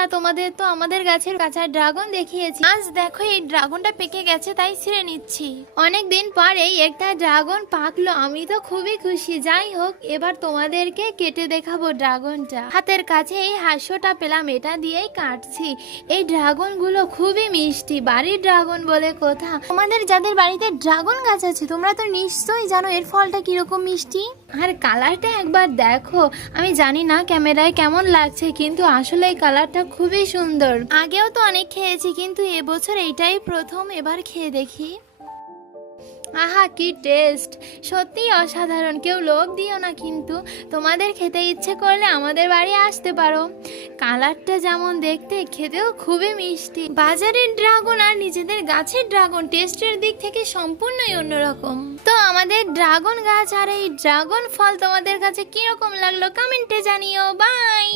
বন্ধুরা, তোমাদের তো আমাদের গাছের কাঁচা ড্রাগন দেখিয়েছি। আজ দেখো এই ড্রাগনটা পেকে গেছে, তাই ছিঁড়ে নিচ্ছি। অনেকদিন পরেই একটা ড্রাগন পাকলো, আমি তো খুবই খুশি। যাই হোক, এবার তোমাদেরকে কেটে দেখাবো ড্রাগনটা। হাতের কাছে এই হাস্যটা পেলাম, এটা দিয়েই কাটছি। এই ড্রাগন গুলো খুবই মিষ্টি, বাড়ির ড্রাগন বলে কথা। তোমাদের যাদের বাড়িতে ড্রাগন গাছ আছে, তোমরা তো নিশ্চয়ই জানো এর ফলটা কিরকম মিষ্টি। আর কালারটা একবার দেখো, আমি জানি না ক্যামেরায় কেমন লাগছে, কিন্তু আসলে এই কালারটা খুবই সুন্দর। আগেও তো অনেক খেয়েছি, কিন্তু এবছর এইটাই প্রথম, এবার খেয়ে দেখি। আহা, কি টেস্ট! সত্যি অসাধারণ। কেউ লোভ দিও না, কিন্তু তোমাদের খেতে ইচ্ছে করলে আমাদের বাড়ি আসতে পারো। কালারটা যেমন দেখতে, খেতেও খুবই মিষ্টি। বাজারের ড্রাগন আর নিজেদের গাছের ড্রাগন টেস্টের দিক থেকে সম্পূর্ণই অন্যরকম। তো আমাদের ড্রাগন গাছ আর এই ড্রাগন ফল তোমাদের কাছে কিরকম লাগলো কমেন্টে জানিও। বাই।